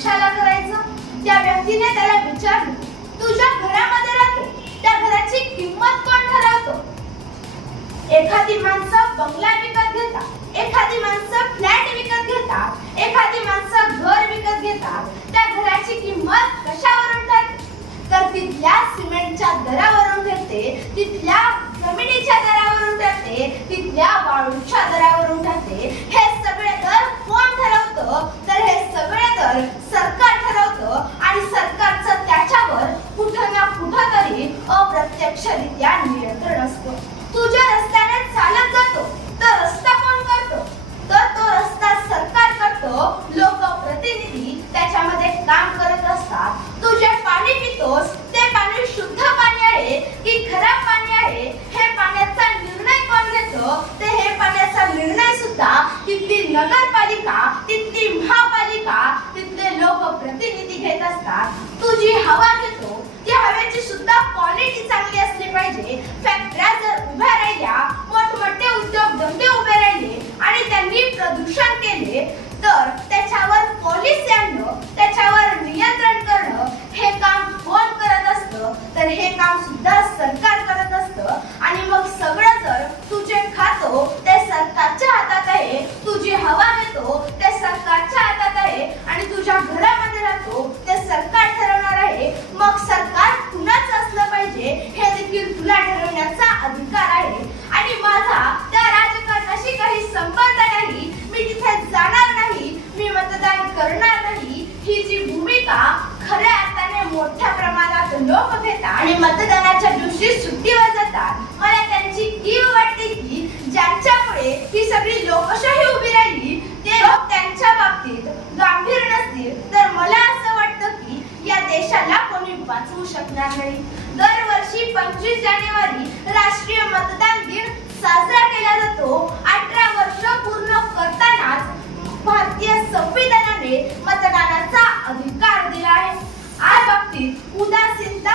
कशाला करायचं? त्या व्यक्तीने त्याला विचारलं. अप्रत्यक्षरित्या नियंत्रण असतं. तुझ्या रस्त्याने चालत जातो तर रस्ता कोण करतो? तर तो रस्ता सरकार करतो. लोक प्रतिनिधी त्याच्यामध्ये काम करत असतात. तू जे पाणी पितोस ते पाणी शुद्ध पाणी आहे की खराब पाणी आहे? हे पाण्याचा निर्णय कोण घेतो? ते हे पाण्याचा निर्णय सुद्धा किती नगर family अधिकार आहे. आणि माझा त्या राजकारणाशी काही संबंध नाही. मी तिथे जाणार नाही. मी मतदान करणार नाही. ही जी भूमिका खऱ्या अर्थाने मोठ्या प्रमाणात लोक घेतात आणि मतदानाच्या दिवशी सुट्टीवर जातात मला त्यांची कीव वाटते की ज्यांच्यामुळे ही सगळी लोकशाही उभी राहिली ते लोक त्यांच्या बाबतीत गांभीर नसतील. तर मला असं वाटतं की या देशाला कोणी वाचवू शकणार नाही. दरवर्षी पंचवीस जानेवारी राष्ट्रीय मतदान दिन साजरा केला जातो. अठरा वर्ष पूर्ण करतानाच भारतीय संविधानाने मतदानाचा अधिकार दिला आहे. या बाबतीत उदासीनता